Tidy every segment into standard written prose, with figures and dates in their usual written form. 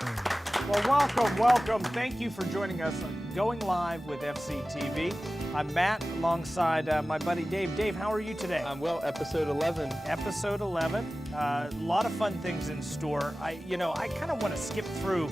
Well, welcome. Thank you for joining us on Going Live with FCTV. I'm Matt, alongside my buddy Dave. Dave, how are you today? I'm well. Episode 11. Episode 11. A lot of fun things in store. I kind of want to skip through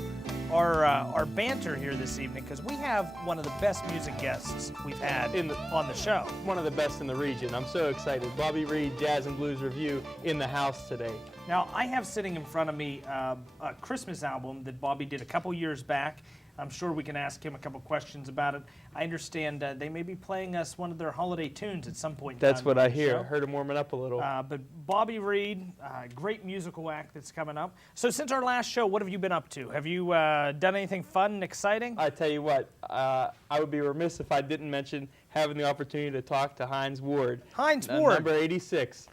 our banter here this evening because we have one of the best music guests we've had on the show. One of the best in the region. I'm so excited. Bobby Reed, Jazz and Blues Review in the house today. Now, I have sitting in front of me a Christmas album that Bobby did a couple years back. I'm sure we can ask him a couple questions about it. I understand they may be playing us one of their holiday tunes at some point in time. That's what I hear. Heard him warming up a little. But Bobby Reed, great musical act that's coming up. So since our last show, what have you been up to? Have you done anything fun and exciting? I tell you what, I would be remiss if I didn't mention having the opportunity to talk to Hines Ward. Hines Ward. Number 86.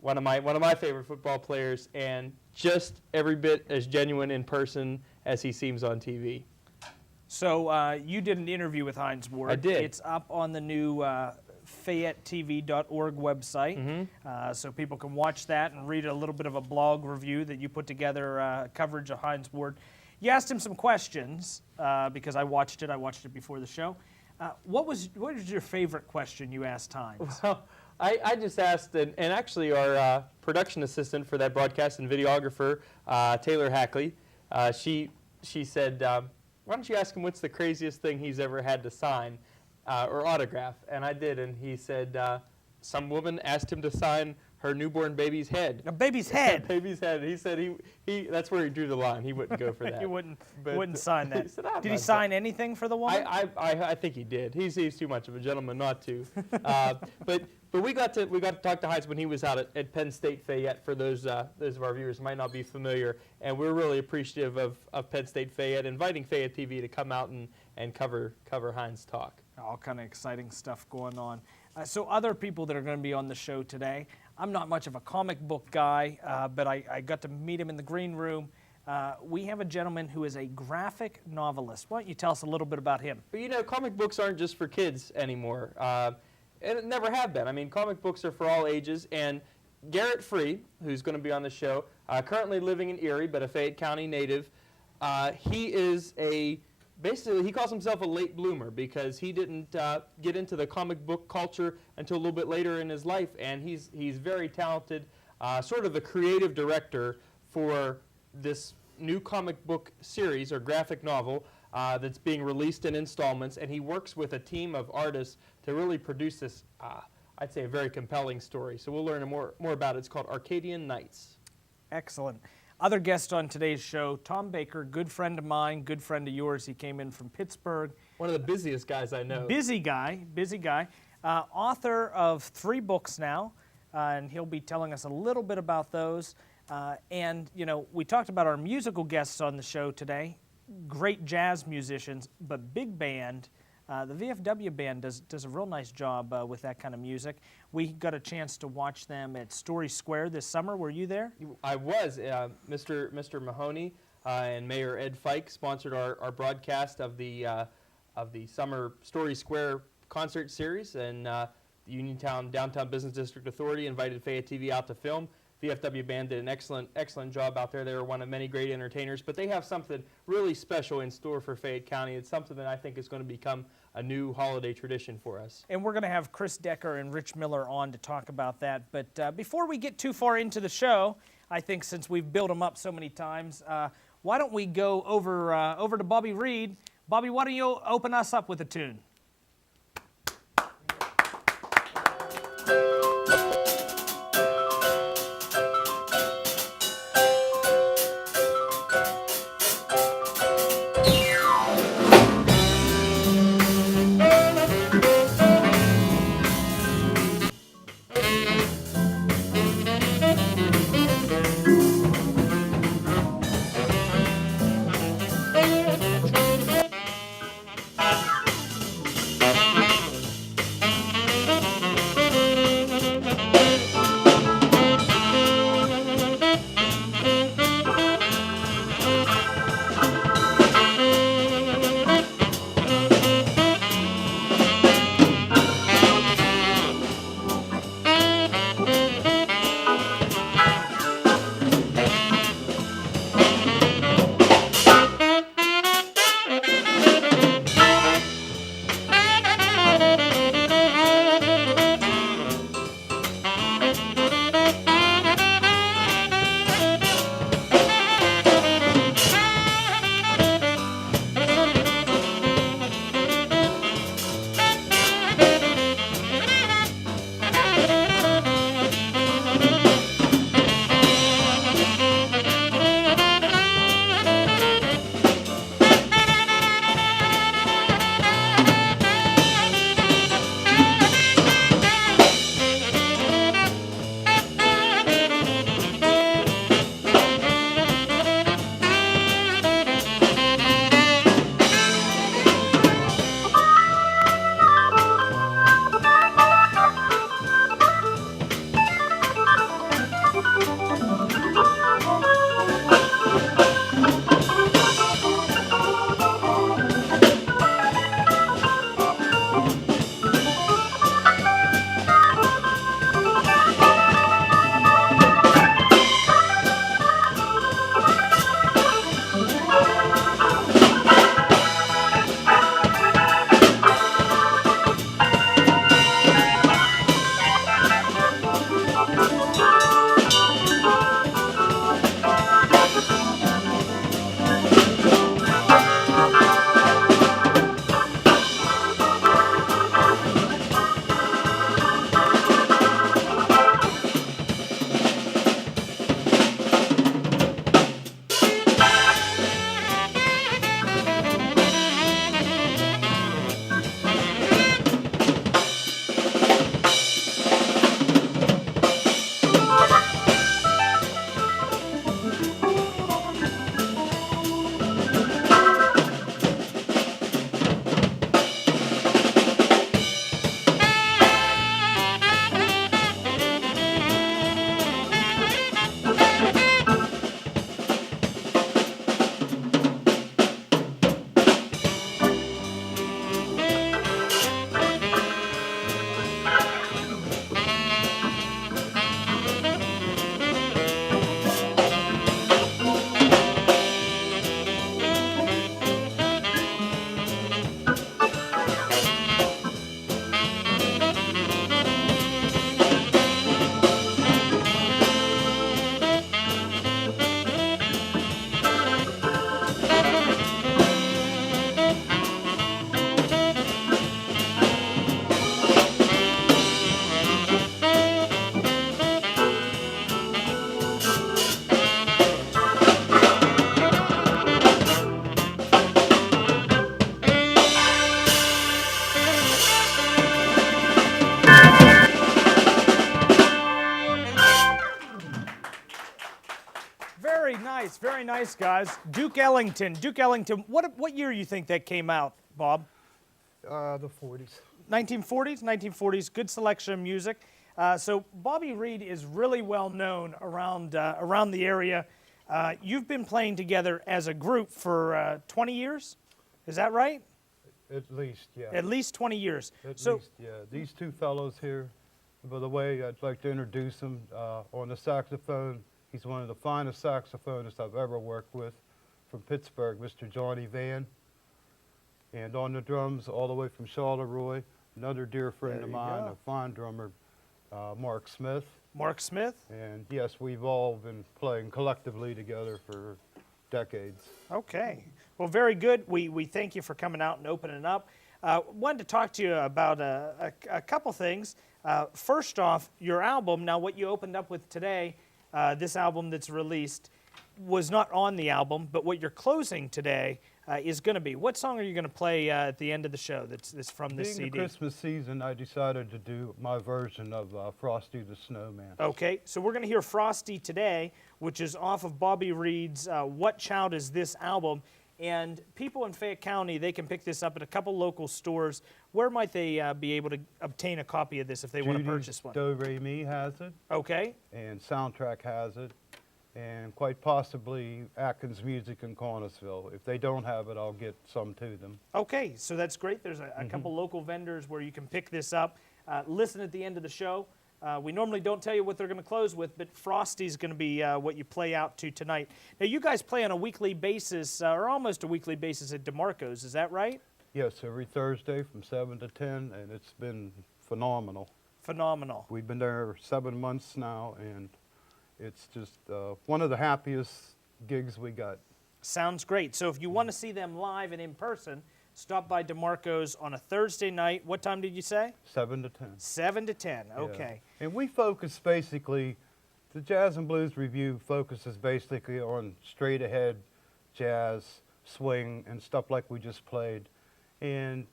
One of my favorite football players, and just every bit as genuine in person as he seems on TV. So you did an interview with Hines Ward. I did. It's up on the new FayetteTV.org website, so people can watch that and read a little bit of a blog review that you put together, coverage of Hines Ward. You asked him some questions because I watched it. I watched it before the show. What was your favorite question you asked Hines? Well, I just asked, and actually our production assistant for that broadcast and videographer, Taylor Hackley, she said, why don't you ask him what's the craziest thing he's ever had to sign or autograph? And I did, and he said some woman asked him to sign her newborn baby's head. A baby's head? Baby's head. He said he that's where he drew the line. He wouldn't go for that. He wouldn't sign that. He said, did he sign anything for the woman? I think he did. He's too much of a gentleman not to. But we got to talk to Hines when he was out at Penn State Fayette. For those of our viewers who might not be familiar, and we're really appreciative of Penn State Fayette inviting Fayette TV to come out and cover Hines talk. All kind of exciting stuff going on. So other people that are going to be on the show today. I'm not much of a comic book guy, but I got to meet him in the green room. We have a gentleman who is a graphic novelist. Why don't you tell us a little bit about him? But comic books aren't just for kids anymore. And it never have been. I mean, comic books are for all ages. And Garrett Free, who's going to be on the show, currently living in Erie, but a Fayette County native, he is basically, he calls himself a late bloomer because he didn't get into the comic book culture until a little bit later in his life. And he's very talented, sort of the creative director for this new comic book series or graphic novel that's being released in installments, and he works with a team of artists to really produce this, I'd say, a very compelling story. So we'll learn more about it. It's called Arcadian Nights. Excellent. Other guest on today's show, Tom Baker, good friend of mine, good friend of yours. He came in from Pittsburgh. One of the busiest guys I know. Busy guy. Author of 3 books now, and he'll be telling us a little bit about those. And we talked about our musical guests on the show today. Great jazz musicians, but big band. The VFW band does a real nice job with that kind of music. We got a chance to watch them at Story Square this summer. Were you there? I was. Mr. Mahoney and Mayor Ed Fike sponsored our broadcast of the summer Story Square concert series, and Uniontown Downtown Business District Authority invited Fayette TV out to film. VFW band did an excellent job out there. They were one of many great entertainers, but they have something really special in store for Fayette County. It's something that I think is going to become a new holiday tradition for us. And we're going to have Chris Decker and Rich Miller on to talk about that. But before we get too far into the show, I think since we've built them up so many times, why don't we go over to Bobby Reed. Bobby, why don't you open us up with a tune? Very nice, guys. Duke Ellington. Duke Ellington. What year you think that came out, Bob? The 40s. 1940s. 1940s. Good selection of music. So Bobby Reed is really well known around the area. You've been playing together as a group for 20 years. Is that right? At least, yeah. At least 20 years. At So least, yeah. These two fellows here, by the way, I'd like to introduce him. On the saxophone, he's one of the finest saxophonists I've ever worked with, from Pittsburgh, Mr. Johnny Van. And on the drums, all the way from Charleroi, another dear friend There of you mine, go. a fine drummer, Mark Smith. Mark Smith. And yes, we've all been playing collectively together for decades. Okay. Well, very good. We thank you for coming out and opening up. Wanted to talk to you about a couple things. First off, your album. Now, what you opened up with today, this album that's released, was not on the album, but what you're closing today is going to be. What song are you going to play at the end of the show that's from this Being CD? the Christmas season, I decided to do my version of Frosty the Snowman. Okay, so we're going to hear Frosty today, which is off of Bobby Reed's What Child Is This album. And people in Fayette County, they can pick this up at a couple local stores. Where might they be able to obtain a copy of this if they want to purchase one? Do Re Mi has it, Okay, and Soundtrack has it, and quite possibly Atkins Music in Cornersville. If they don't have it, I'll get some to them. okay, so that's great. There's a couple local vendors where you can pick this up. Listen at the end of the show. We normally don't tell you what they're going to close with, but Frosty's going to be what you play out to tonight. Now, you guys play on a weekly basis, or almost a weekly basis at DeMarco's, is that right? Yes, every Thursday from 7 to 10, and it's been phenomenal. Phenomenal. We've been there 7 months now, and it's just one of the happiest gigs we got. Sounds great. So if you want to see them live and in person, stop by DeMarco's on a Thursday night. What time did you say? 7 to 10. 7 to 10. Yeah. Okay. And we focus basically, the Jazz and Blues Review focuses basically on straight ahead jazz, swing, and stuff like we just played. And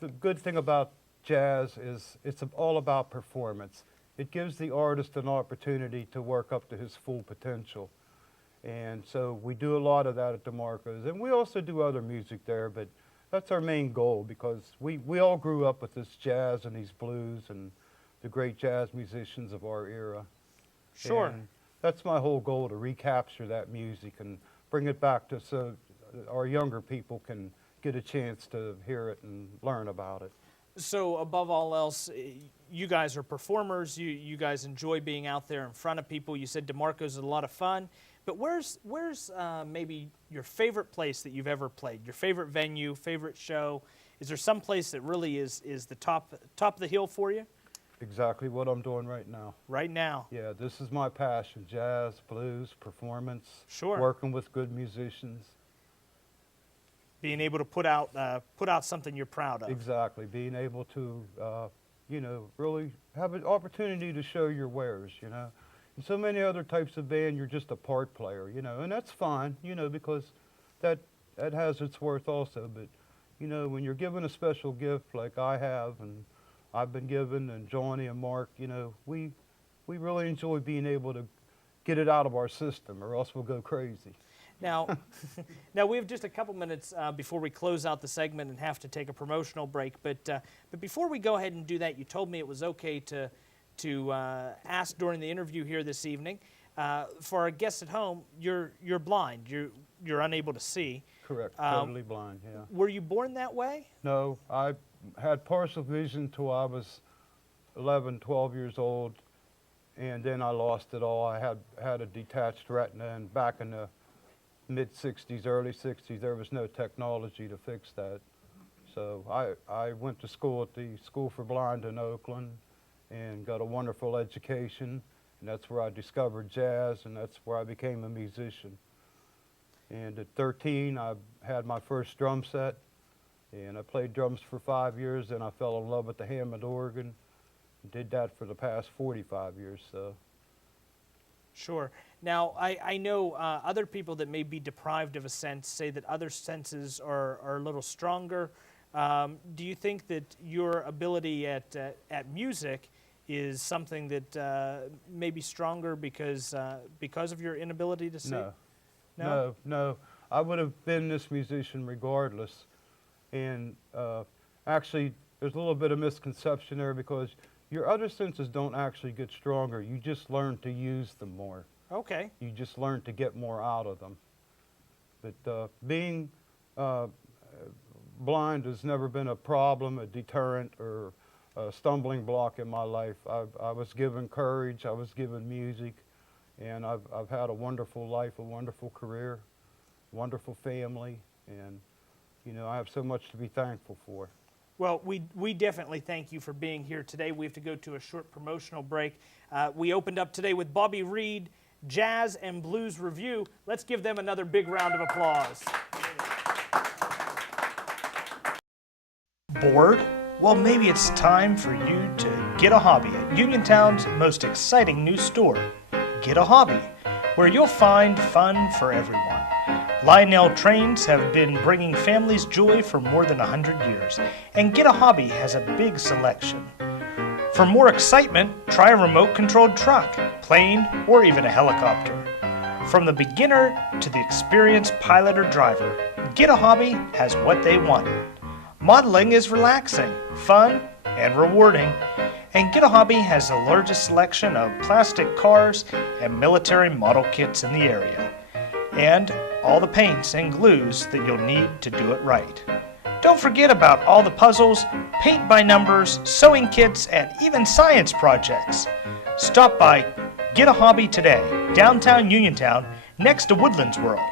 the good thing about jazz is it's all about performance. It gives the artist an opportunity to work up to his full potential. And so we do a lot of that at DeMarco's. And we also do other music there, but that's our main goal because we all grew up with this jazz and these blues and the great jazz musicians of our era. Sure. And that's my whole goal, to recapture that music and bring it back to so our younger people can get a chance to hear it and learn about it. So above all else, you guys are performers. You guys enjoy being out there in front of people. You said DeMarco's is a lot of fun. But where's maybe your favorite place that you've ever played? Your favorite venue, favorite show? Is there some place that really is the top of the hill for you? Exactly what I'm doing right now. Right now. Yeah, this is my passion: jazz, blues, performance. Sure. Working with good musicians. Being able to put out something you're proud of. Exactly. Being able to, really have an opportunity to show your wares. In so many other types of band, you're just a part player. And that's fine. Because that has its worth also. But when you're given a special gift like I have, and I've been given, and Johnny and Mark, we really enjoy being able to get it out of our system, or else we'll go crazy. Now, now we have just a couple minutes before we close out the segment and have to take a promotional break. But before we go ahead and do that, you told me it was okay to ask during the interview here this evening. For our guests at home, you're blind. You're unable to see. Correct. Totally blind. Yeah. Were you born that way? No, I had partial vision till I was 11, 12 years old, and then I lost it all. I had a detached retina, and back in the mid-'60s, early '60s, there was no technology to fix that. So I went to school at the School for Blind in Oakland and got a wonderful education, and that's where I discovered jazz, and that's where I became a musician. And at 13, I had my first drum set, and I played drums for 5 years, and I fell in love with the Hammond organ. Did that for the past 45 years. So. Sure. Now, I know other people that may be deprived of a sense say that other senses are a little stronger. Do you think that your ability at music is something that may be stronger because of your inability to see? No? No. I would have been this musician regardless. And actually, there's a little bit of misconception there because your other senses don't actually get stronger. You just learn to use them more. Okay. You just learn to get more out of them. But being blind has never been a problem, a deterrent, or a stumbling block in my life. I was given courage, I was given music, and I've had a wonderful life, a wonderful career, wonderful family, and you know, I have so much to be thankful for. Well, we definitely thank you for being here today. We have to go to a short promotional break. We opened up today with Bobby Reed, Jazz and Blues Review. Let's give them another big round of applause. Bored? Well, maybe it's time for you to get a hobby at Uniontown's most exciting new store, Get a Hobby, where you'll find fun for everyone. Lionel Trains have been bringing families joy for more than 100 years, and Get a Hobby has a big selection. For more excitement, try a remote-controlled truck, plane, or even a helicopter. From the beginner to the experienced pilot or driver, Get a Hobby has what they want. Modeling is relaxing, fun, and rewarding, and Get a Hobby has the largest selection of plastic cars and military model kits in the area, and all the paints and glues that you'll need to do it right. Don't forget about all the puzzles, paint by numbers, sewing kits, and even science projects. Stop by Get a Hobby today, downtown Uniontown, next to Woodlands World.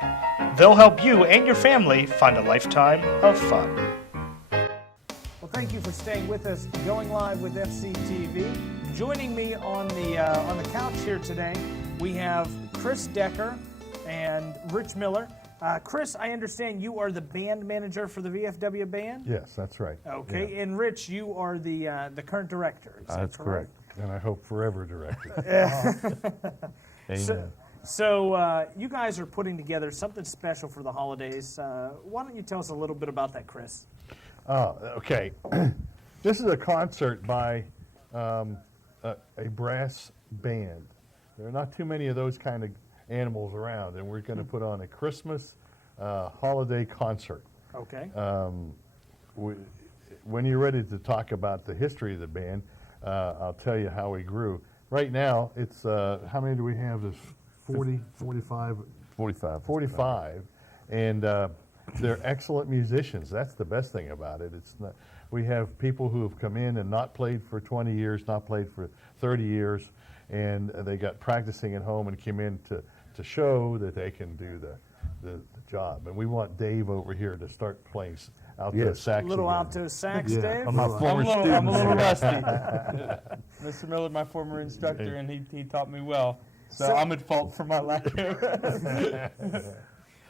They'll help you and your family find a lifetime of fun. Well, thank you for staying with us, going live with FCTV. Joining me on the couch here today, we have Chris Decker and Rich Miller. Chris, I understand you are the band manager for the VFW band? Yes, that's right. Okay, Yeah. and Rich, you are the current director. Is that That's correct. And I hope forever director. Amen. So you guys are putting together something special for the holidays. Why don't you tell us a little bit about that, Chris? Okay. This is a concert by a brass band. There are not too many of those kind of animals around, and we're going to put on a Christmas holiday concert. Okay. When you're ready to talk about the history of the band, I'll tell you how we grew. Right now, it's, how many do we have? There's 40, 45? 45. 45. And they're excellent musicians. That's the best thing about it. It's not, we have people who have come in and not played for 20 years, not played for 30 years, and they got practicing at home and came in to show that they can do the job. And we want Dave over here to start playing alto Yes. sax. Little again. alto sax, Yeah. Dave? I'm a former I'm a little student. rusty. Mr. Miller, my former instructor, and he taught me well. So, So- I'm at fault for my lack of.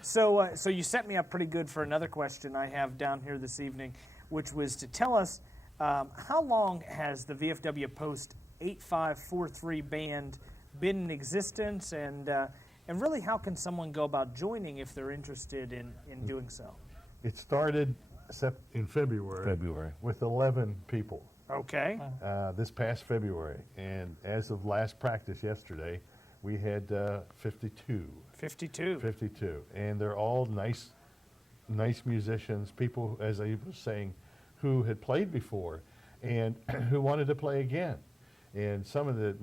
So you set me up pretty good for another question I have down here this evening, which was to tell us how long has the VFW Post 8543 band been in existence, and really how can someone go about joining if they're interested in doing so? It started in February with 11 people Okay. this past February. And as of last practice yesterday, we had 52. 52. 52, and they're all nice musicians, people, as I was saying, who had played before and who wanted to play again. And some of the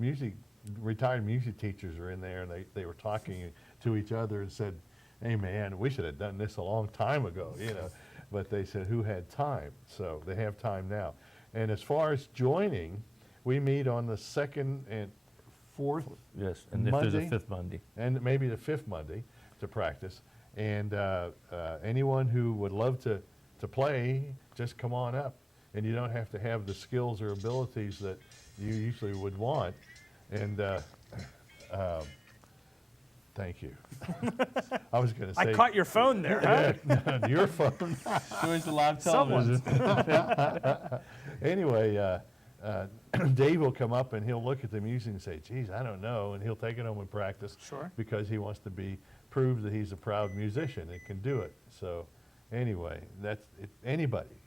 retired music teachers are in there, and they were talking to each other and said, hey man, we should have done this a long time ago, you know. But they said, who had time? So they have time now. And as far as joining, we meet on the second and fourth Yes, and if there's a Monday? fifth Monday. and maybe the fifth Monday to practice. And anyone who would love to play, just come on up. And you don't have to have the skills or abilities that you usually would want. And thank you. I was going to say. I caught your phone there, huh? Your phone. Joys the live television. Anyway, Dave will come up and he'll look at the music and say, geez, I don't know. And he'll take it home and practice. Sure. Because he wants to prove that he's a proud musician and can do it. So anyway, that's it, anybody.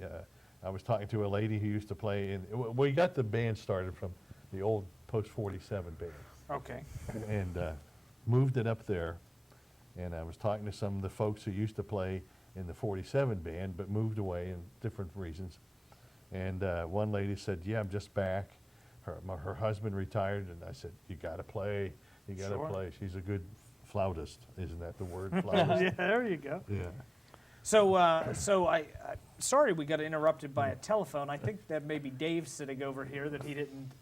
I was talking to a lady who used to play we got the band started from the old Post 47 band Okay. and moved it up there. And I was talking to some of the folks who used to play in the 47 band, but moved away in different reasons. And one lady said, yeah, I'm just back. Her husband retired, and I said, you got to play. You got to Sure. play. She's a good flautist. Isn't that the word, flautist? Yeah, there you go. Yeah. So, sorry we got interrupted by a telephone. I think that maybe Dave's sitting over here that he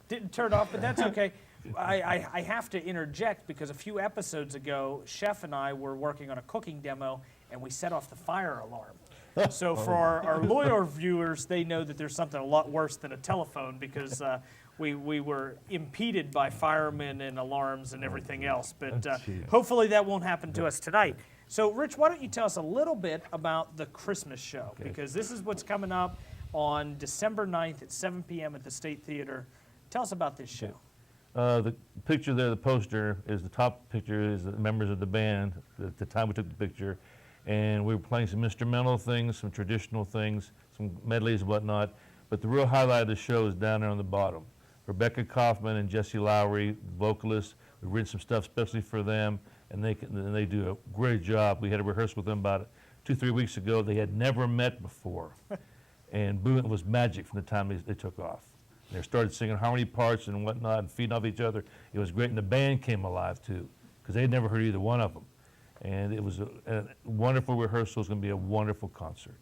didn't turn off, but that's okay. I have to interject because a few episodes ago, Chef and I were working on a cooking demo, and we set off the fire alarm. So for our loyal viewers, they know that there's something a lot worse than a telephone because we were impeded by firemen and alarms and everything else. But Jeez. hopefully that won't happen to us tonight. So, Rich, why don't you tell us a little bit about the Christmas show? Because this is what's coming up on December 9th at 7 p.m. at the State Theater. Tell us about this show. The picture there, the poster, is the top picture is the members of the band at the time we took the picture. And we were playing some instrumental things, some traditional things, some medleys and whatnot. But the real highlight of the show is down there on the bottom. Rebecca Kaufman and Jesse Lowry, vocalists, we've written some stuff especially for them, and they do a great job. We had a rehearsal with them about 2-3 weeks ago. They had never met before. And boom, it was magic from the time they took off. They started singing harmony parts and whatnot and feeding off each other. It was great, and the band came alive too, because they'd never heard either one of them. And it was a wonderful rehearsal. It's going to be a wonderful concert.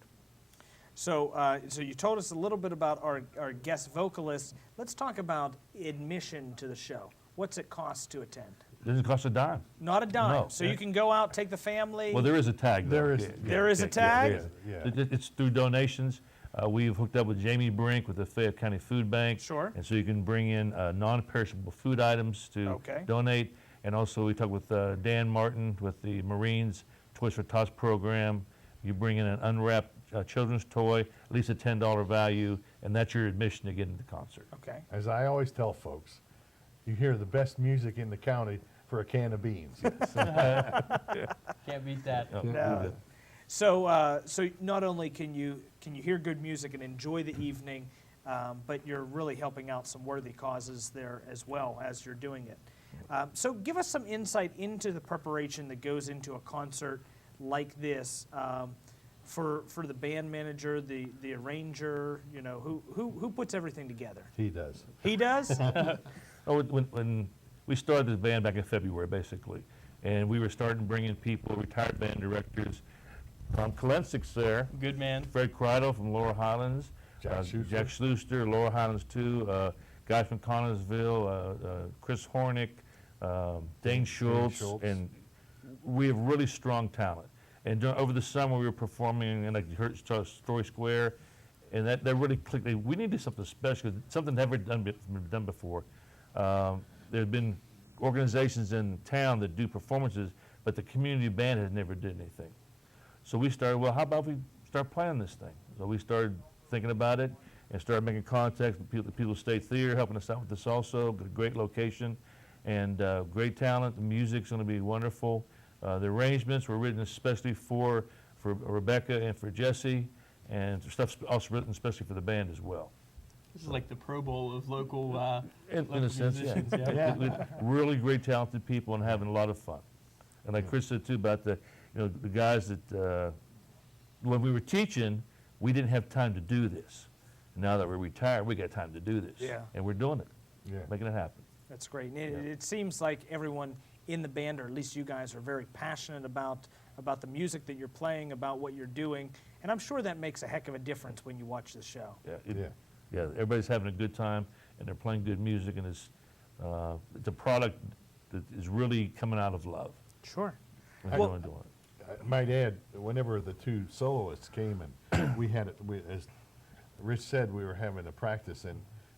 So, so you told us a little bit about our guest vocalists. Let's talk about admission to the show. What's it cost to attend? It doesn't cost a dime. Not a dime. No. So you can go out, take the family. Well, there is a tag. There though. is- There is a tag? Yeah. It's through donations. We've hooked up with Jamie Brink with the Fayette County Food Bank. Sure. And so you can bring in non-perishable food items to Okay. donate. And also we talked with Dan Martin with the Marines Toys for Tots program. You bring in an unwrapped children's toy, at least a $10 value, and that's your admission to get into the concert. Okay. As I always tell folks, you hear the best music in the county for a can of beans. Can't beat that. No. So, so not only can you hear good music and enjoy the evening, but you're really helping out some worthy causes there as well as you're doing it. So give us some insight into the preparation that goes into a concert like this. For the band manager, the arranger, you know, who puts everything together? He does. He does? Oh, when we started this band back in February, basically, and we were starting to bring in people, retired band directors. Tom Kalensik's there, Good man. Fred Kreidel from Laura Highlands, Jack Schuster. Jack Schluster, Laura Highlands too, guy from Connellsville, Chris Hornick, Dane Schultz, Schultz. and we have really strong talent. And over the summer, we were performing in, like you heard, Story Square, and that really clicked. We need to do something special, something never been done before. There's been organizations in town that do performances, but the community band has never did anything. So we started, well, how about we start playing this thing? So we started thinking about it and started making contact with the People's State Theater, helping us out with this also. Got a great location and great talent. The music's going to be wonderful. The arrangements were written especially for Rebecca and for Jesse, and stuff's also written especially for the band as well. This is like the Pro Bowl of local, In local a sense, yeah. musicians, yeah. With really great talented people and having a lot of fun. And like Chris said too about the guys that when we were teaching, we didn't have time to do this. Now that we're retired, we got time to do this. Yeah. And we're doing it, Yeah. making it happen. That's great. And it seems like everyone in the band, or at least you guys, are very passionate about the music that you're playing, about what you're doing. And I'm sure that makes a heck of a difference when you watch the show. Yeah, everybody's having a good time, and they're playing good music, and it's a product that is really coming out of love. Sure. And Well- doing it. I might add, whenever the two soloists came and we had it, as Rich said, we were having a practice,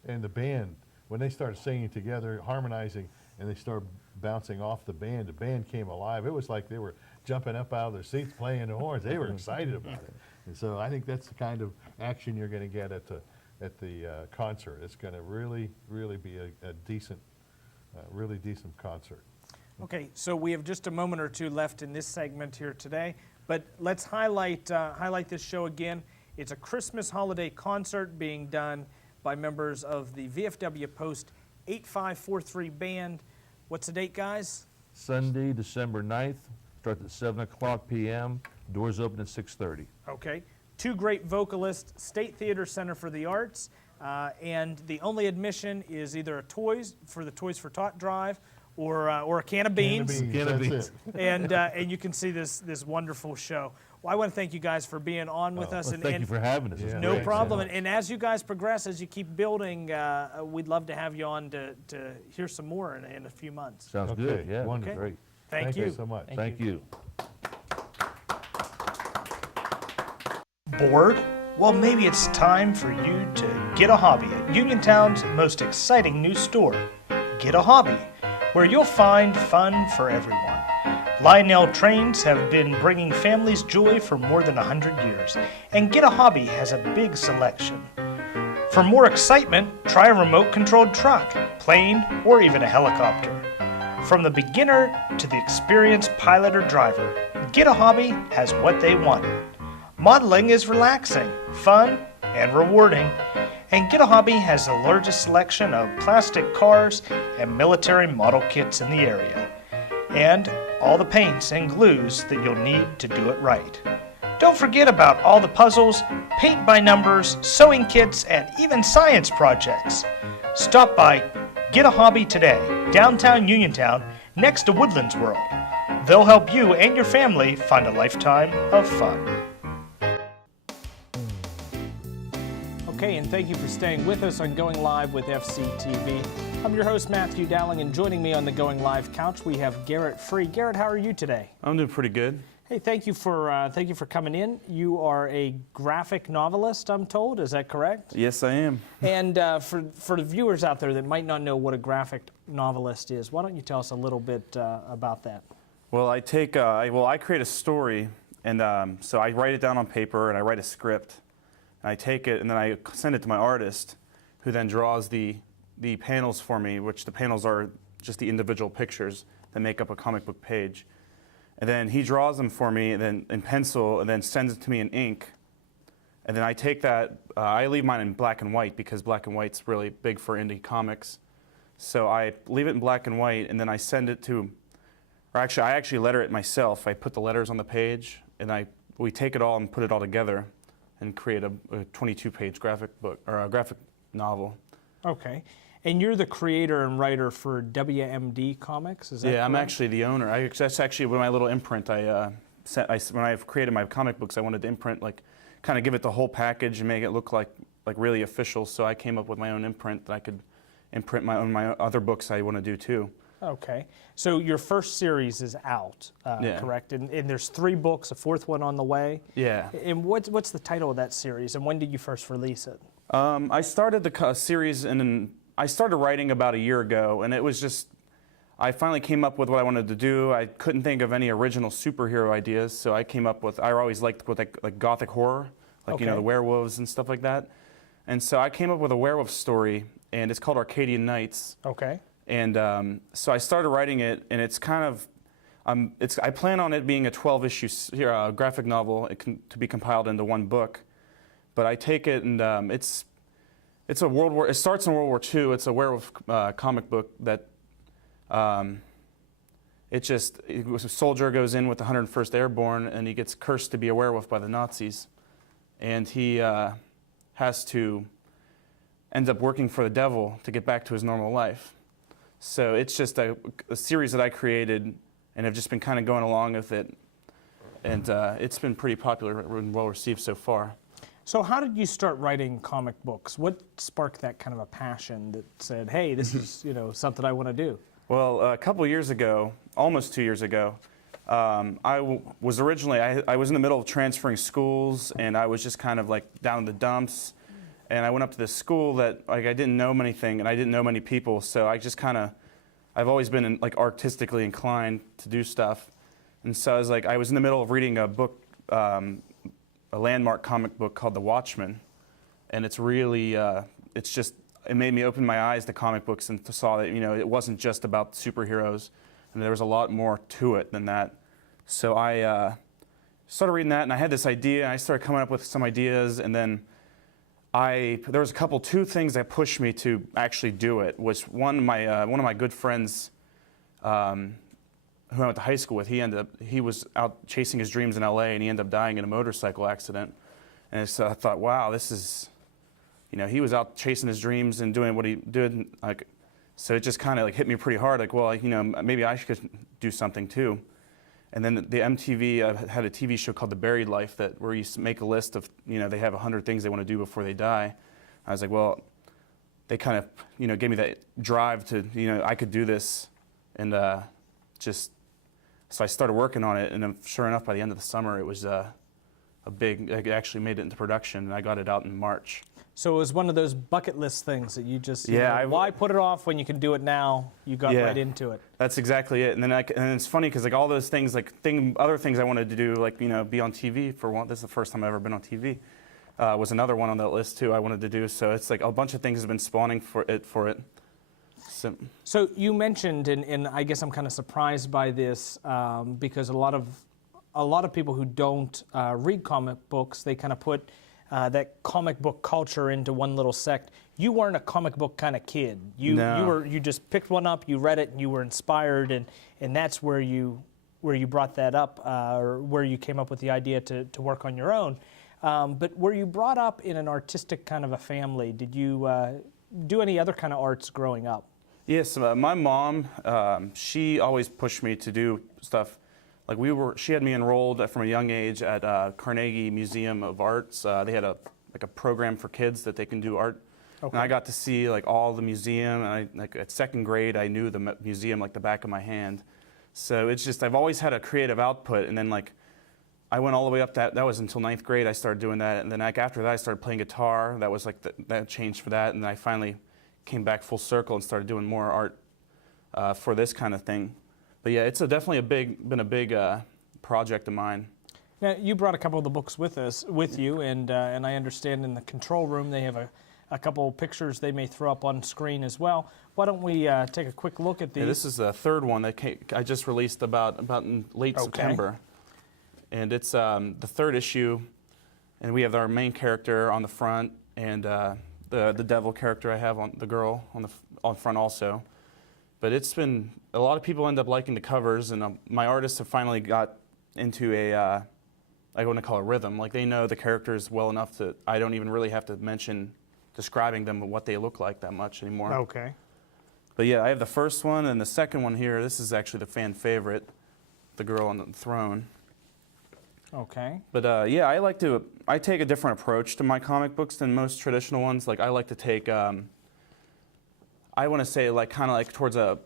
and the band, when they started singing together, harmonizing, and they started bouncing off the band came alive. It was like they were jumping up out of their seats playing the horns. They were excited about it. And so I think that's the kind of action you're going to get at the concert. It's going to really, really be a decent, really decent concert. Okay, so we have just a moment or two left in this segment here today, but let's highlight this show again. It's a Christmas holiday concert being done by members of the VFW Post 8543 Band. What's the date, guys? Sunday, December 9th, starts at 7 o'clock p.m., doors open at 6:30. Okay. Two great vocalists, State Theater Center for the Arts, and the only admission is either a Toys for Tot drive or a can of beans. Can of that's beans. it. And you can see this wonderful show. Well, I want to thank you guys for being on with us. Well, thank you for having us. It's Yeah. No great. problem. And as you guys progress, as you keep building, we'd love to have you on to hear some more in a few months. Sounds Okay, good, yeah. wonderful. Great. Thank you. so much. Thank you. Bored? Well, maybe it's time for you to get a hobby at Uniontown's most exciting new store, Get a Hobby, where you'll find fun for everyone. Lionel Trains have been bringing families joy for more than 100 years, and Get a Hobby has a big selection. For more excitement, try a remote-controlled truck, plane, or even a helicopter. From the beginner to the experienced pilot or driver, Get a Hobby has what they want. Modeling is relaxing, fun, and rewarding, and Get a Hobby has the largest selection of plastic cars and military model kits in the area, and all the paints and glues that you'll need to do it right. Don't forget about all the puzzles, paint by numbers, sewing kits, and even science projects. Stop by Get a Hobby today, downtown Uniontown, next to Woodlands World. They'll help you and your family find a lifetime of fun. Okay, and thank you for staying with us on Going Live with FCTV. I'm your host, Matthew Dowling, and joining me on the Going Live couch, we have Garrett Free. Garrett, how are you today? I'm doing pretty good. Hey, thank you for coming in. You are a graphic novelist, I'm told. Is that correct? Yes, I am. And for the viewers out there that might not know what a graphic novelist is, why don't you tell us a little bit about that? Well, I create a story, and so I write it down on paper, and I write a script, and I take it, and then I send it to my artist, who then draws the panels for me, which the panels are just the individual pictures that make up a comic book page. And then he draws them for me, and then in pencil, and then sends it to me in ink. And then I take that, I leave mine in black and white because black and white's really big for indie comics. So I leave it in black and white, and then I send it to, or actually, I actually letter it myself. I put the letters on the page, and we take it all and put it all together and create a 22-page graphic book, or a graphic novel. Okay. And you're the creator and writer for WMD Comics, is that Yeah, I'm correct? actually the owner. That's actually my little imprint. When I've created my comic books, I wanted to imprint, kind of give it the whole package and make it look like really official. So I came up with my own imprint that I could imprint my other books I want to do too. Okay. So your first series is out, Yeah. correct? And there's 3 books, a 4th one on the way. Yeah. And what's the title of that series, and when did you first release it? I started the series I started writing about a year ago, and it was just, I finally came up with what I wanted to do. I couldn't think of any original superhero ideas, so I came up with, I always liked with like gothic horror, Okay. the werewolves and stuff like that. And so I came up with a werewolf story, and it's called Arcadian Nights. Okay. And so I started writing it, and it's kind of, I plan on it being a 12-issue graphic novel to be compiled into one book. But I take it, and it starts in World War II. It's a werewolf comic book that a soldier goes in with the 101st Airborne, and he gets cursed to be a werewolf by the Nazis. And he ends up working for the devil to get back to his normal life. So it's just a series that I created and have just been kind of going along with it. And it's been pretty popular and well received so far. So how did you start writing comic books? What sparked that kind of a passion that said, hey, this is something I want to do? Well, a couple years ago, almost 2 years ago, I was in the middle of transferring schools, and I was just kind of down in the dumps. And I went up to this school that I didn't know anything, and I didn't know many people. So I just I've always been artistically inclined to do stuff. And so I was in the middle of reading a book, a landmark comic book called The Watchmen, and it's really, it made me open my eyes to comic books and saw that, it wasn't just about superheroes, and there was a lot more to it than that. So I started reading that, and I had this idea, and I started coming up with some ideas, and then there was two things that pushed me to actually do it, which one of my good friends who I went to high school with, he was out chasing his dreams in LA, and he ended up dying in a motorcycle accident. And so I thought, wow, this is, he was out chasing his dreams and doing what he did. Like, so it just kind of like hit me pretty hard. Like, well, maybe I should do something too. And then the MTV had a TV show called The Buried Life where you make a list of, they have 100 things they want to do before they die. I was like, well, they kind of, gave me that drive to, I could do this. And so I started working on it. And then sure enough, by the end of the summer, it was I actually made it into production, and I got it out in March. So it was one of those bucket list things that you just, why put it off when you can do it now? You got right into it. That's exactly it. And then and it's funny because like all those things, like other things I wanted to do, like be on TV for one. This is the first time I've ever been on TV. Was another one on that list too. I wanted to do. So it's like a bunch of things have been spawning for it. So you mentioned, and I guess I'm kind of surprised by this because a lot of people who don't read comic books, they kind of put that comic book culture into one little sect. You weren't a comic book kind of kid. You just picked one up, you read it, and you were inspired, and that's where you brought that up, or where you came up with the idea to work on your own. But were you brought up in an artistic kind of a family? Did you do any other kind of arts growing up? Yes, my mom, she always pushed me to do stuff. Like she had me enrolled from a young age at Carnegie Museum of Arts. They had a program for kids that they can do art. Okay. And I got to see like all the museum. And at second grade, I knew the museum like the back of my hand. So it's just I've always had a creative output. And then like I went all the way up that was until 9th grade. I started doing that, and then like after that, I started playing guitar. That was like that changed for that, and I finally came back full circle and started doing more art for this kind of thing. But yeah, it's definitely been a big project of mine. Now, you brought a couple of the books with you, and I understand in the control room they have a couple of pictures they may throw up on screen as well. Why don't we take a quick look at these? Yeah, this is the third one that I just released about in late September, and it's the third issue, and we have our main character on the front, and the devil character I have on the girl on front also. But it's been a lot of people end up liking the covers, and my artists have finally got into I want to call it rhythm. Like they know the characters well enough that I don't even really have to mention describing them what they look like that much anymore. Okay. But yeah, I have the first one and the second one here. This is actually the fan favorite, the girl on the throne. Okay. But yeah, I take a different approach to my comic books than most traditional ones. Like I like to take, I want to say like kind of like towards a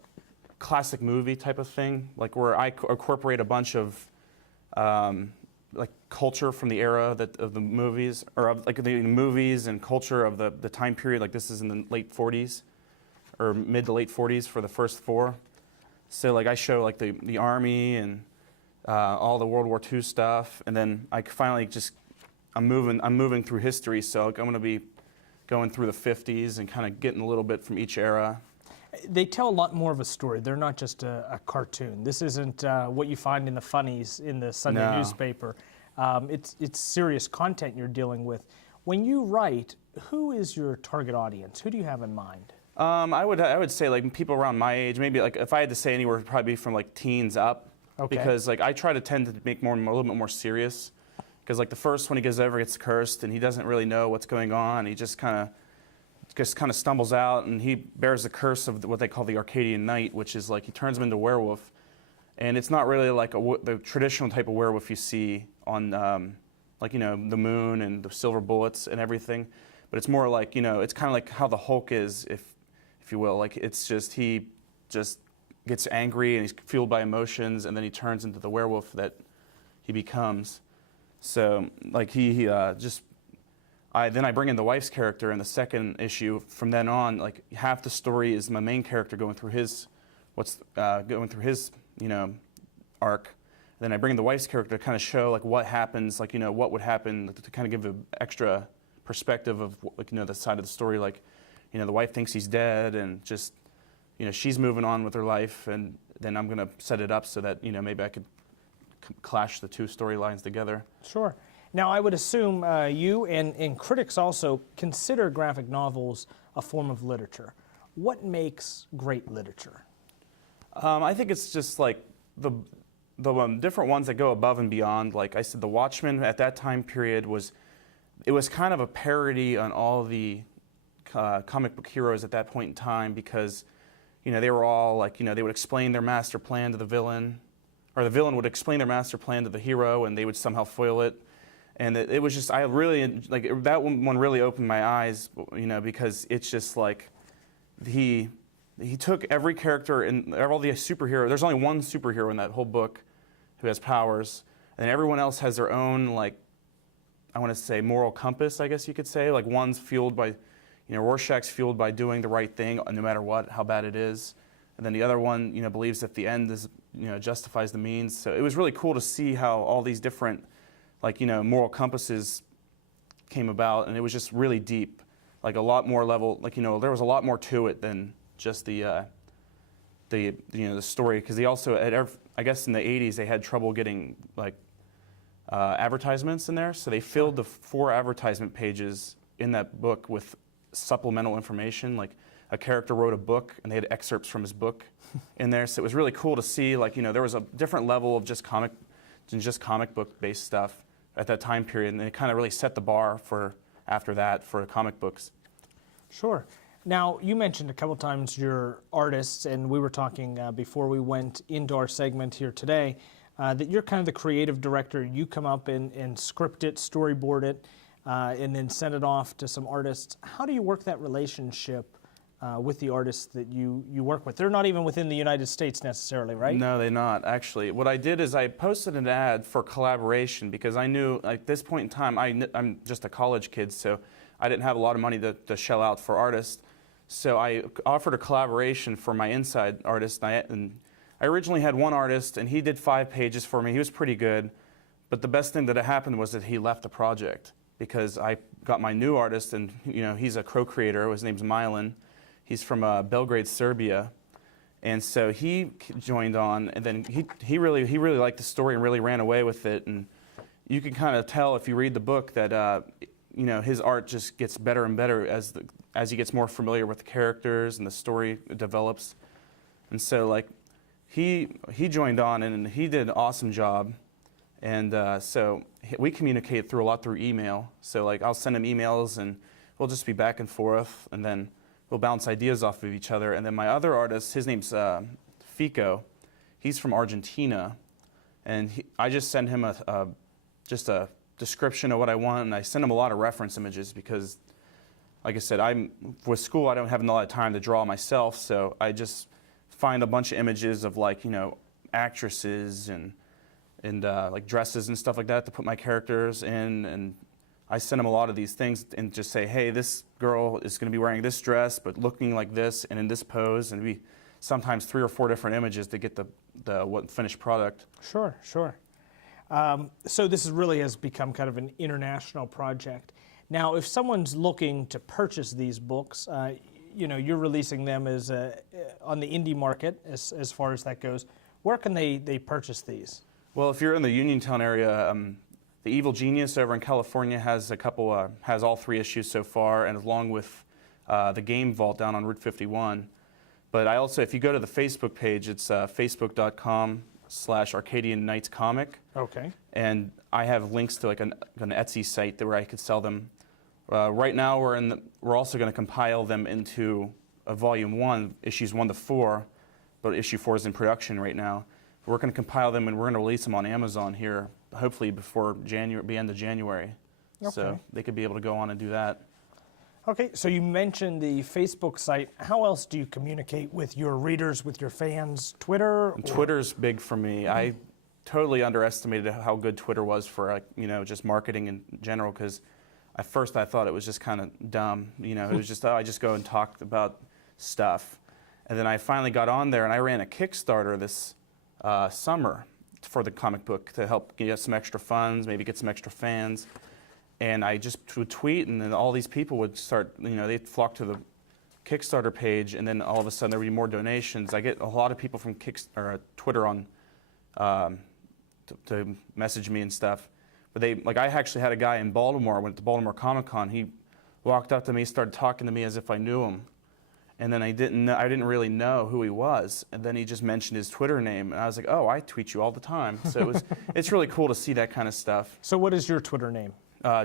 classic movie type of thing, like where I incorporate a bunch of like culture from the era of the movies, or of like the movies and culture of the time period. Like this is in the late 40s or mid to late 40s for the first four. So like I show like the army and all the World War II stuff, and then I finally I'm moving through history. So like I'm going to be going through the 50s and kind of getting a little bit from each era. They tell a lot more of a story. They're not just a cartoon. This isn't what you find in the funnies in the Sunday newspaper. It's serious content you're dealing with. When you write, who is your target audience? Who do you have in mind? I would say like people around my age. Maybe like if I had to say anywhere, it'd probably be from like teens up. Okay. Because like I try to tend to make a little bit more serious. Because like the first one, he gets cursed and he doesn't really know what's going on. He just kind of stumbles out, and he bears the curse of what they call the Arcadian Night, which is like he turns him into a werewolf. And it's not really like the traditional type of werewolf you see on like, the moon and the silver bullets and everything. But it's more like, it's kind of like how the Hulk is, if you will. Like it's just, he just gets angry and he's fueled by emotions, and then he turns into the werewolf that he becomes. So like then I bring in the wife's character in the second issue. From then on, like half the story is my main character going through his arc. Then I bring in the wife's character to kind of show like what happens, like what would happen, to kind of give an extra perspective of the side of the story. Like the wife thinks he's dead, and just she's moving on with her life, and then I'm gonna set it up so that maybe I could clash the two storylines together. Sure. Now, I would assume you and critics also consider graphic novels a form of literature. What makes great literature? I think it's just like the different ones that go above and beyond. Like I said, the Watchmen at that time period was kind of a parody on all the comic book heroes at that point in time, because they were all like, they would explain their master plan to the villain, or the villain would explain their master plan to the hero, and they would somehow foil it. And it was just, I really, like, that one really opened my eyes, because it's just like, he took every character and all the superheroes. There's only one superhero in that whole book who has powers, and everyone else has their own, like, I want to say moral compass, I guess you could say. Like, one's fueled by, Rorschach's fueled by doing the right thing, no matter what, how bad it is. And then the other one, believes that the end is, justifies the means. So it was really cool to see how all these different, like, moral compasses came about, and it was just really deep. Like, a lot more level, like, there was a lot more to it than just the story. Because they also, I guess in the 80s, they had trouble getting, like, advertisements in there. So they filled the 4 advertisement pages in that book with supplemental information. Like, a character wrote a book, and they had excerpts from his book in there. So it was really cool to see, like, there was a different level of just comic book-based stuff at that time period, and it kind of really set the bar for after that for comic books. Sure. Now, you mentioned a couple times your artists, and we were talking before we went into our segment here today, that you're kind of the creative director. You come up and script it, storyboard it, and then send it off to some artists. How do you work that relationship with the artists that you work with? They're not even within the United States necessarily, right? No, they're not, actually. What I did is I posted an ad for collaboration, because I knew at this point in time, I'm just a college kid, so I didn't have a lot of money to shell out for artists. So I offered a collaboration for my inside artist, and I originally had one artist, and he did 5 pages for me. He was pretty good, but the best thing that happened was that he left the project, because I got my new artist, and he's a co-creator. His name's Milan. He's from Belgrade, Serbia, and so he joined on, and then he really liked the story and really ran away with it. And you can kind of tell if you read the book that his art just gets better and better as he gets more familiar with the characters and the story develops. And so, like, he joined on, and he did an awesome job. And so we communicate through email. So, like, I'll send him emails, and we'll just be back and forth, and then we'll bounce ideas off of each other. And then my other artist, his name's Fico. He's from Argentina, and I just send him just a description of what I want, and I send him a lot of reference images, because, like I said, with school I don't have a lot of time to draw myself, so I just find a bunch of images of, like, actresses and like dresses and stuff like that to put my characters in, and I send him a lot of these things and just say, hey, this girl is going to be wearing this dress but looking like this and in this pose, and sometimes 3 or 4 different images to get the finished product. Sure. So this really has become kind of an international project. Now, if someone's looking to purchase these books, you're releasing them as on the indie market as far as that goes. Where can they purchase these? Well, if you're in the Uniontown area, the Evil Genius over in California has has all 3 issues so far, and along with the Game Vault down on Route 51. But I also, if you go to the Facebook page, it's facebook.com/Arcadian Nights Comic. Okay. And I have links to, like, an Etsy site where I could sell them. Right now, we're also going to compile them into a volume 1, issues 1 to 4, but issue 4 is in production right now. We're going to compile them, and we're going to release them on Amazon here, hopefully before the end of January. Okay. So they could be able to go on and do that. Okay, so you mentioned the Facebook site. How else do you communicate with your readers, with your fans? Twitter? Twitter's big for me. Mm-hmm. I totally underestimated how good Twitter was for, just marketing in general, because at first I thought it was just kind of dumb. It was just, I just go and talk about stuff. And then I finally got on there, and I ran a Kickstarter this summer for the comic book to help get some extra funds, maybe get some extra fans. And I just would tweet, and then all these people would start, they'd flock to the Kickstarter page, and then all of a sudden there would be more donations. I get a lot of people from Twitter on to message me and stuff. But I actually had a guy in Baltimore, went to Baltimore Comic Con. He walked up to me, started talking to me as if I knew him. And then I didn't really know who he was. And then he just mentioned his Twitter name, and I was like, oh, I tweet you all the time. So it's really cool to see that kind of stuff. So what is your Twitter name?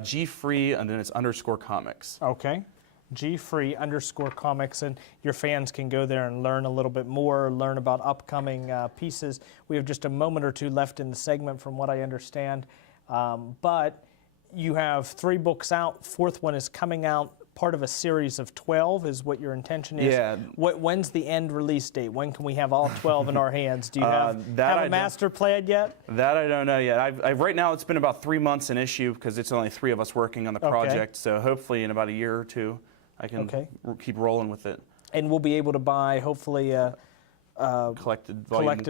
G-Free, and then it's _comics. Okay. G-Free_comics, and your fans can go there and learn a little bit more, learn about upcoming pieces. We have just a moment or two left in the segment from what I understand. But you have 3 books out. 4th one is coming out. Part of a series of 12 is what your intention is. Yeah. When's the end release date? When can we have all 12 in our hands? Do you have a master plan yet? That I don't know yet. I've right now it's been about 3 months an issue because it's only 3 of us working on the project. So hopefully in about a year or 2, I can keep rolling with it. And we'll be able to buy hopefully a Collected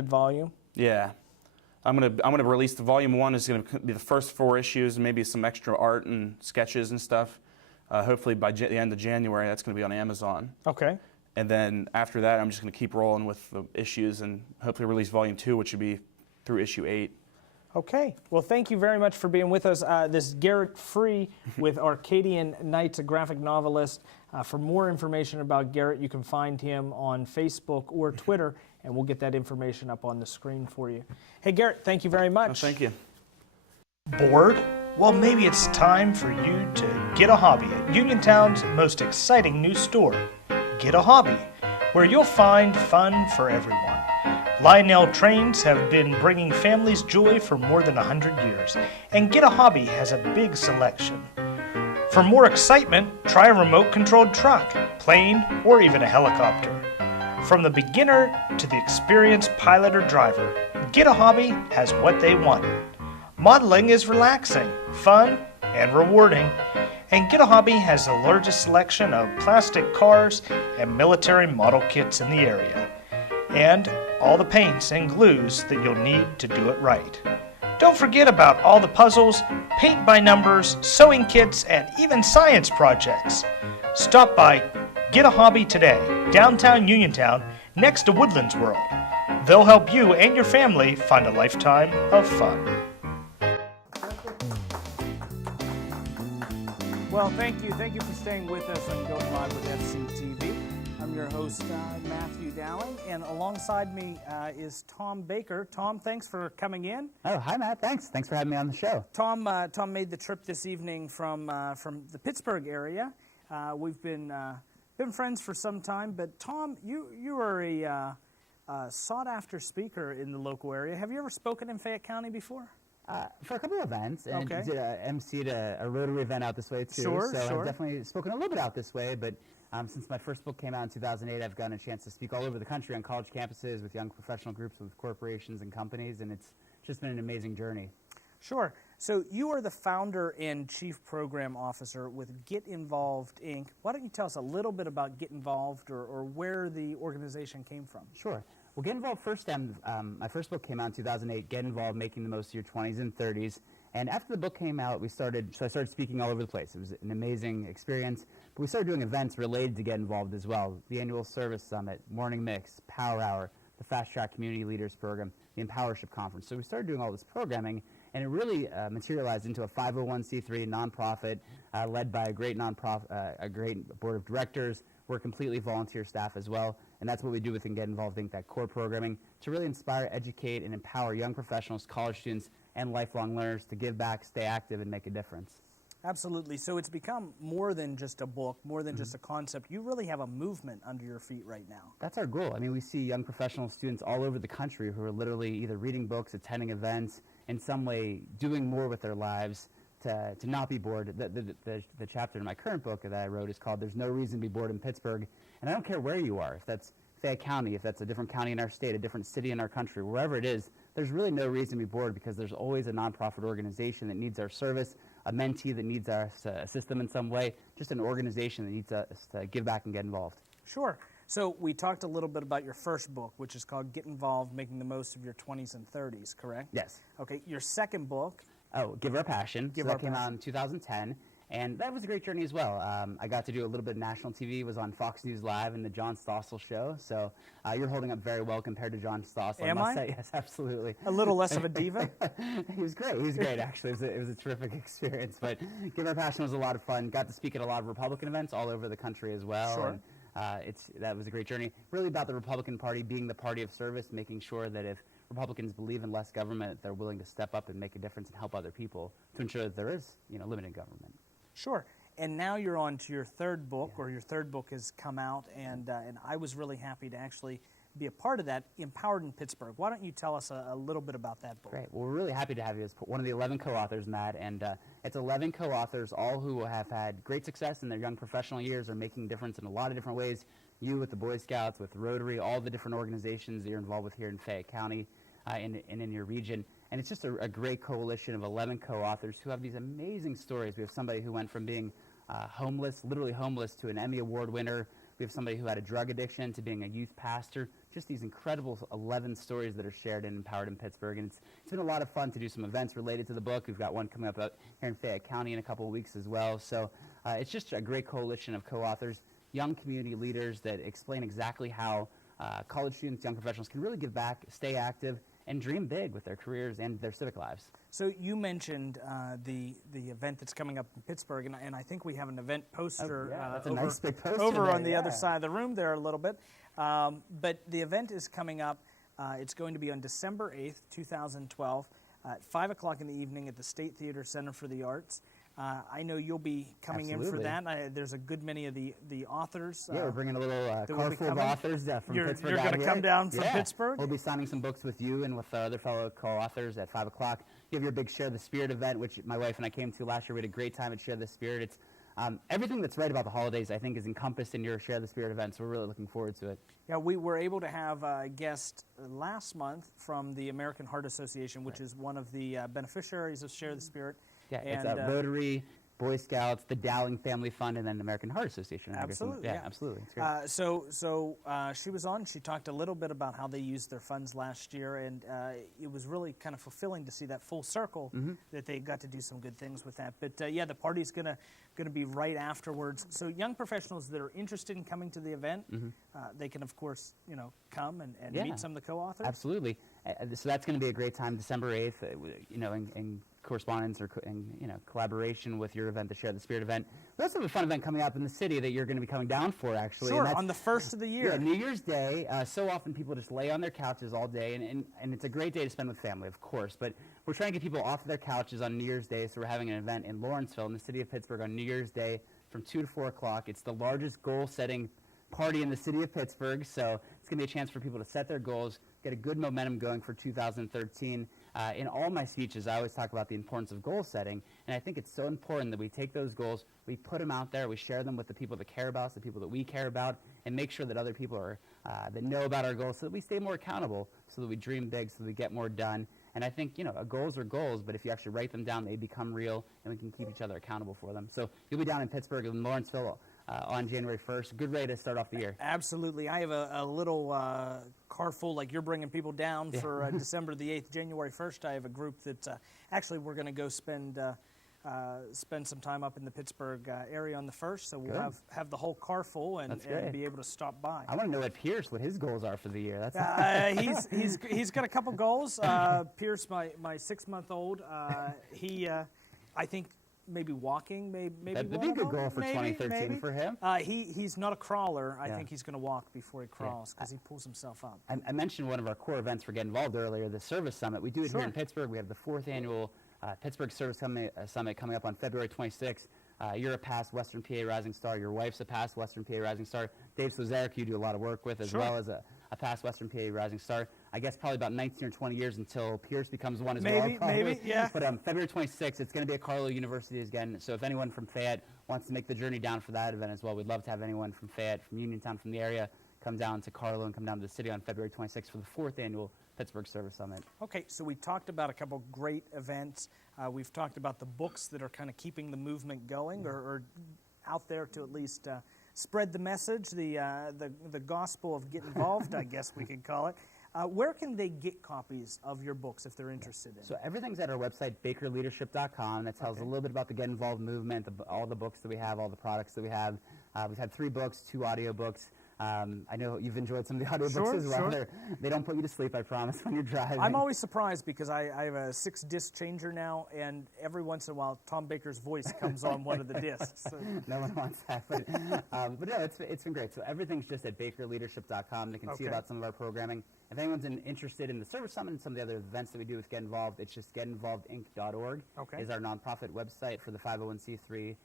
volume. Yeah. I'm gonna release the volume 1 is gonna be the first 4 issues and maybe some extra art and sketches and stuff. Hopefully by the end of January, that's going to be on Amazon. Okay. And then after that, I'm just going to keep rolling with the issues and hopefully release Volume 2, which would be through issue 8. Okay. Well, thank you very much for being with us. This is Garrett Free with Arcadian Nights, a graphic novelist. For more information about Garrett, you can find him on Facebook or Twitter, and we'll get that information up on the screen for you. Hey, Garrett, thank you very much. Oh, thank you. Bored? Well, maybe it's time for you to get a hobby at Uniontown's most exciting new store, Get a Hobby, where you'll find fun for everyone. Lionel Trains have been bringing families joy for more than 100 years, and Get a Hobby has a big selection. For more excitement, try a remote-controlled truck, plane, or even a helicopter. From the beginner to the experienced pilot or driver, Get a Hobby has what they want. Modeling is relaxing, fun, and rewarding, and Get a Hobby has the largest selection of plastic cars and military model kits in the area, and all the paints and glues that you'll need to do it right. Don't forget about all the puzzles, paint by numbers, sewing kits, and even science projects. Stop by Get a Hobby today, downtown Uniontown, next to Woodlands World. They'll help you and your family find a lifetime of fun. Well, thank you. Thank you for staying with us on Going Live with FCTV. I'm your host, Matthew Dowling, and alongside me is Tom Baker. Tom, thanks for coming in. Oh, hi, Matt. Thanks. Thanks for having me on the show. Tom made the trip this evening from the Pittsburgh area. We've been friends for some time, but Tom, you are a sought-after speaker in the local area. Have you ever spoken in Fayette County before? For a couple of events, and Okay. did emceed a Rotary event out this way too. Sure, so sure. I've definitely spoken a little bit out this way, but since my first book came out in 2008, I've gotten a chance to speak all over the country on college campuses with young professional groups, with corporations and companies, and it's just been an amazing journey. Sure. So you are the founder and chief program officer with Get Involved, Inc. Why don't you tell us a little bit about Get Involved or where the organization came from? Sure. Well, Get Involved first stemmed, my first book came out in 2008, Get Involved, Making the Most of Your 20s and 30s. And after the book came out, I started speaking all over the place. It was an amazing experience. But we started doing events related to Get Involved as well. The annual Service Summit, Morning Mix, Power Hour, the Fast Track Community Leaders Program, the Empowership Conference. So we started doing all this programming, and it really materialized into a 501c3 nonprofit led by a great board of directors. We're completely volunteer staff as well, and that's what we do within Get Involved Inc., that core programming to really inspire, educate, and empower young professionals, college students, and lifelong learners to give back, stay active, and make a difference. Absolutely. So it's become more than just a book, more than just a concept. You really have a movement under your feet right now. That's our goal. I mean, we see young professional students all over the country who are literally either reading books, attending events, in some way doing more with their lives to not be bored. The chapter in my current book that I wrote is called There's No Reason to Be Bored in Pittsburgh. And I don't care where you are, if that's Fayette County, if that's a different county in our state, a different city in our country, wherever it is, there's really no reason to be bored because there's always a nonprofit organization that needs our service, a mentee that needs us to assist them in some way, just an organization that needs us to give back and get involved. Sure. So we talked a little bit about your first book, which is called Get Involved, Making the Most of Your 20s and 30s, correct? Yes. Okay. Your second book. Oh, Give Our Passion. Give so Our that came out Passion. in 2010, and that was a great journey as well. I got to do a little bit of national TV. Was on Fox News Live in the John Stossel show. So you're holding up very well compared to John Stossel. Am must I? say. Yes, absolutely. A little less of a diva? He was great. He was great, actually. It was a terrific experience. But Give Our Passion was a lot of fun. Got to speak at a lot of Republican events all over the country as well. Sure. That was a great journey. Really about the Republican Party being the party of service, making sure that if Republicans believe in less government, they're willing to step up and make a difference and help other people to ensure that there is, limited government. Sure. And now you're on to your third book, or your third book has come out, and I was really happy to actually be a part of that, Empowered in Pittsburgh. Why don't you tell us a little bit about that book? Great. Well, we're really happy to have you as one of the 11 co-authors in that, and it's 11 co-authors, all who have had great success in their young professional years, are making a difference in a lot of different ways. You with the Boy Scouts, with Rotary, all the different organizations that you're involved with here in Fayette County and in your region. And it's just a great coalition of 11 co-authors who have these amazing stories. We have somebody who went from being homeless, literally homeless, to an Emmy Award winner. We have somebody who had a drug addiction to being a youth pastor. Just these incredible 11 stories that are shared and Empowered in Pittsburgh. And it's been a lot of fun to do some events related to the book. We've got one coming up out here in Fayette County in a couple of weeks as well. So it's just a great coalition of co-authors, young community leaders that explain exactly how college students, young professionals can really give back, stay active, and dream big with their careers and their civic lives. So you mentioned the event that's coming up in Pittsburgh, and I think we have an event poster, that's a nice big poster over there, on the other yeah. side of the room there a little bit. But the event is coming up. It's going to be on December 8th, 2012, at 5 o'clock in the evening at the State Theater Center for the Arts. I know you'll be coming in for Absolutely. that. There's a good many of the authors. Yeah, we're bringing a little will car be full of coming. authors from You're Pittsburgh. gonna out here. come down from Yeah. Pittsburgh? We'll be signing some books with you and with other fellow co-authors at 5 o'clock. You have your big Share the Spirit event, which my wife and I came to last year. We had a great time at Share the Spirit. It's everything that's right about the holidays, I think, is encompassed in your Share the Spirit event, so we're really looking forward to it. Yeah, we were able to have a guest last month from the American Heart Association, which is one of the beneficiaries of Share the Spirit. Yeah, it's And, Rotary, Boy Scouts, the Dowling Family Fund, and then the American Heart Association. I guess. Absolutely, yeah. Absolutely. It's great. So she was on. She talked a little bit about how they used their funds last year, and it was really kind of fulfilling to see that full circle that they got to do some good things with that. But yeah, the party's gonna be right afterwards. So young professionals that are interested in coming to the event, they can of course come and Yeah. meet some of the co-authors. Absolutely. So that's going to be a great time, December 8th, in correspondence or in collaboration with your event, the Share the Spirit event. We also have a fun event coming up in the city that you're going to be coming down for, actually. Sure, and that's- on the first of the year. Yeah, New Year's Day. So often people just lay on their couches all day, and it's a great day to spend with family, of course. But we're trying to get people off their couches on New Year's Day, so we're having an event in Lawrenceville, in the city of Pittsburgh, on New Year's Day from 2 to 4 o'clock. It's the largest goal-setting party in the city of Pittsburgh, so it's going to be a chance for people to set their goals, get a good momentum going for 2013. In all my speeches, I always talk about the importance of goal setting, and I think it's so important that we take those goals, we put them out there, we share them with the people that care about us, the people that we care about, and make sure that other people are that know about our goals, so that we stay more accountable, so that we dream big, so that we get more done. And I think, goals are goals, but if you actually write them down, they become real, and we can keep each other accountable for them. So you'll be down in Pittsburgh and Lawrenceville on January 1st. Good way to start off the year. Absolutely. I have a little car full, like you're bringing people down for December the 8th, January 1st. I have a group that actually we're going to go spend some time up in the Pittsburgh area on the 1st, so we'll Good. have the whole car full and great. be able to stop by. I want to know what his goals are for the year. That's He's got a couple goals. Pierce, my 6-month-old, he I think maybe walking, maybe that'd be one a of good them. goal for Maybe, 2013 maybe. for him. He's not a crawler. I Yeah. think he's going to walk before he crawls because he pulls himself up. I mentioned one of our core events for Get Involved earlier, the Service Summit. We do it Sure. here in Pittsburgh. We have the 4th annual Pittsburgh Service Summit coming up on February 26th. You're a past Western PA Rising Star. Your wife's a past Western PA Rising Star. Dave Slazarek, you do a lot of work with, as Sure. well as a past Western PA Rising Star. I guess probably about 19 or 20 years until Pierce becomes one as well. Maybe, yeah. But February 26th, it's going to be at Carlow University again. So if anyone from Fayette wants to make the journey down for that event as well, we'd love to have anyone from Fayette, from Uniontown, from the area, come down to Carlow and come down to the city on February 26th for the 4th annual Pittsburgh Service Summit. Okay, so we talked about a couple great events. We've talked about the books that are kind of keeping the movement going, or out there to at least spread the message, the gospel of Get Involved, I guess we could call it. Where can they get copies of your books if they're interested in? So everything's at our website, bakerleadership.com. That tells a little bit about the Get Involved movement, all the books that we have, all the products that we have. We've had 3 books, 2 audio books. I know you've enjoyed some of the audiobooks Sure, as well. sure. They don't put you to sleep, I promise, when you're driving. I'm always surprised because I have a 6-disc changer now, and every once in a while, Tom Baker's voice comes on one of the discs. So. No one wants that, but no, it's been great. So everything's just at bakerleadership.com. They can see Okay. about some of our programming. If anyone's interested in the Service Summit and some of the other events that we do with Get Involved, it's just getinvolvedinc.org Okay. is our nonprofit website for the 501c3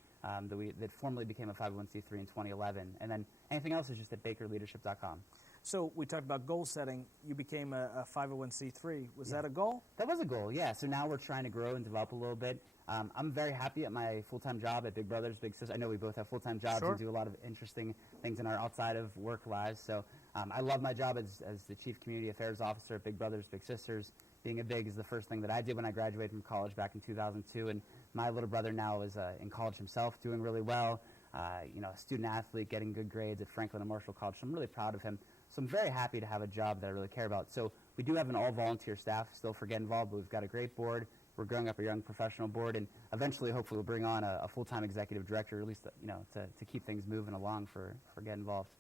that formally became a 501c3 in 2011. And then anything else is just at bakerleadership.com. So we talked about goal setting. You became a 501c3. Was that a goal? That was a goal, yeah. So now we're trying to grow and develop a little bit. I'm very happy at my full-time job at Big Brothers Big Sisters. I know we both have full-time jobs Sure. and do a lot of interesting things in our outside of work lives. So I love my job as the Chief Community Affairs Officer at Big Brothers Big Sisters. Being a Big is the first thing that I did when I graduated from college back in 2002. And my little brother now is in college himself, doing really well. A student athlete, getting good grades at Franklin and Marshall College. So I'm really proud of him. So I'm very happy to have a job that I really care about. So we do have an all-volunteer staff still for Get Involved, but we've got a great board. We're growing up a young professional board, and eventually, hopefully, we'll bring on a full-time executive director, at least to keep things moving along for Get Involved.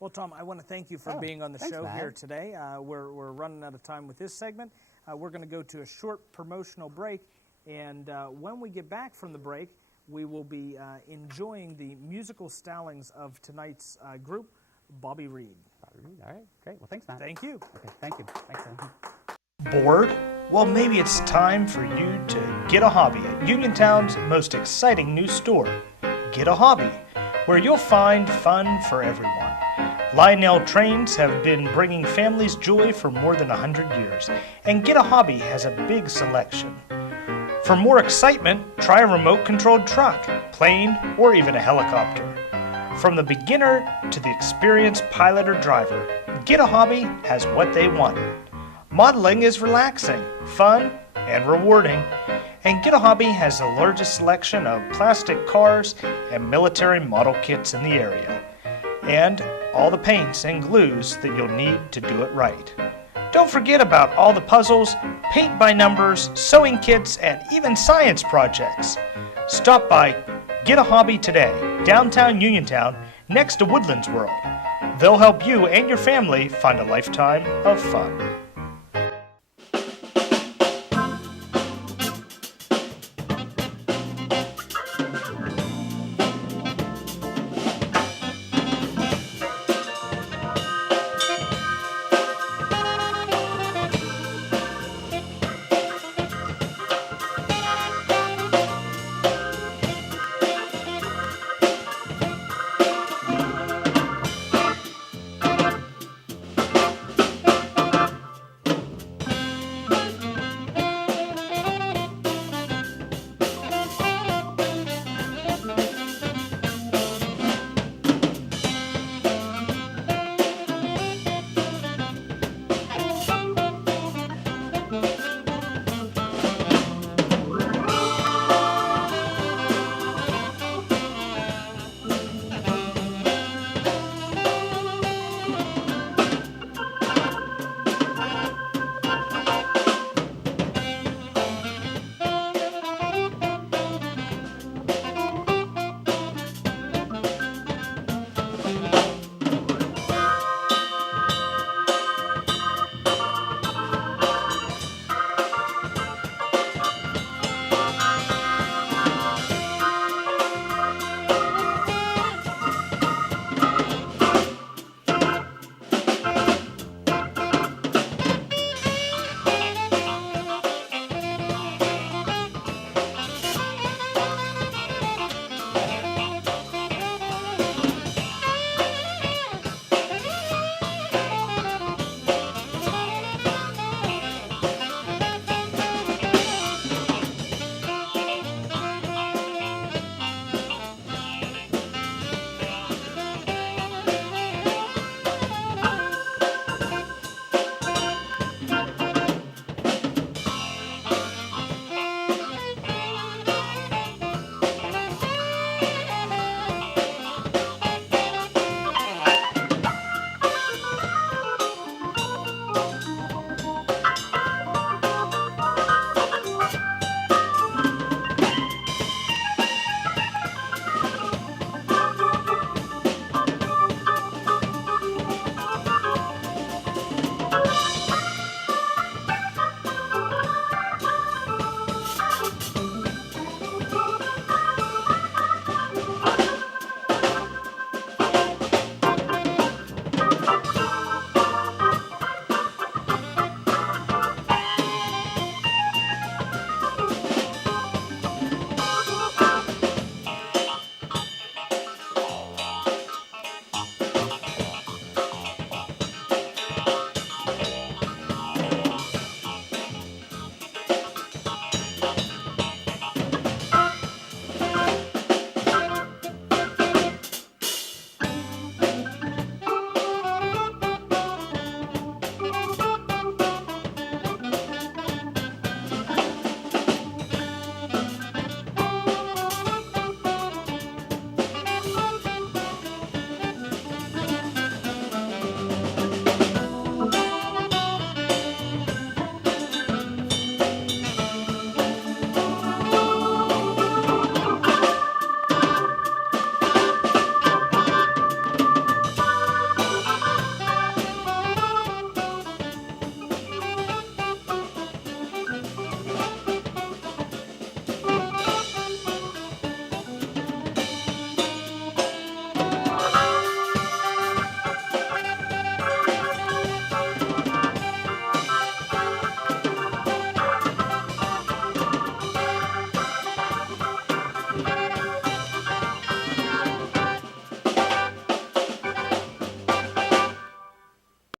Well, Tom, I want to thank you for Oh, being on the thanks, show Matt. here today. We're running out of time with this segment. We're going to go to a short promotional break, and when we get back from the break, we will be enjoying the musical stylings of tonight's group, Bobby Reed. All right, great. Well, thanks, Matt. Thank you. Okay, thank you. Thanks, Alan. Bored? Well, maybe it's time for you to get a hobby at Uniontown's most exciting new store, Get a Hobby, where you'll find fun for everyone. Lionel Trains have been bringing families joy for more than 100 years, and Get a Hobby has a big selection. For more excitement, try a remote-controlled truck, plane, or even a helicopter. From the beginner to the experienced pilot or driver, Get a Hobby has what they want. Modeling is relaxing, fun, and rewarding, and Get a Hobby has the largest selection of plastic cars and military model kits in the area, and all the paints and glues that you'll need to do it right. Don't forget about all the puzzles, paint by numbers, sewing kits, and even science projects. Stop by Get a Hobby today, downtown Uniontown, next to Woodlands World. They'll help you and your family find a lifetime of fun.